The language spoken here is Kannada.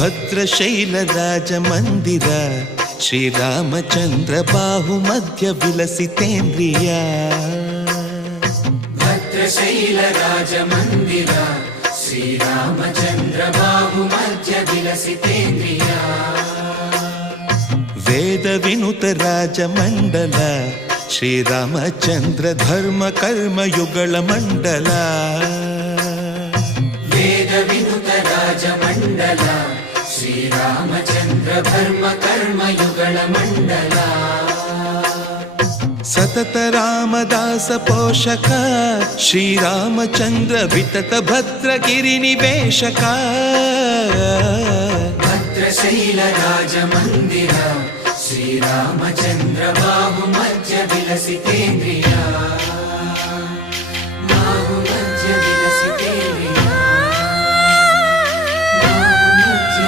ಭದ್ರಶೈಲ ರಾಜ ಮಂದಿರ ಶ್ರೀರಾಮಚಂದ್ರ ಬಾಹು ಮಧ್ಯ ವಿಲಸಿತೇಂದ್ರಿಯ ಭದ್ರಶೈಲ ರಾಜ ಮಂದಿರ ಶ್ರೀರಾಮಚಂದ್ರ ಬಾಹು ಮಧ್ಯ ವಿಲಸಿತೇಂದ್ರಿಯ ವೇದ ವಿನುತ ರಾಜ ಮಂಡಲ ಶ್ರೀರಾಮಚಂದ್ರ ಧರ್ಮ ಕರ್ಮಯುಗಳ ಮಂಡಲ ವೇದ ವಿನುತ ರಾಜ ಮಂಡಲ ಶ್ರೀರಾಮಚಂದ್ರ ಧರ್ಮ ಕರ್ಮಯುಗಳ ಮಂಡಲ ಸತತ ರಾಮದಾಸ ಪೋಷಕ ಶ್ರೀರಾಮಚಂದ್ರ ವಿತತ ಭದ್ರಗಿರಿ ನಿವೇಶಕ ಭದ್ರಶೈಲ ರಾಜ ಮಂದಿರ ಶ್ರೀರಾಮಚಂದ್ರ ಬಾಹು ಮಧ್ಯ ವಿಲಸಿತೇಂದ್ರಿಯ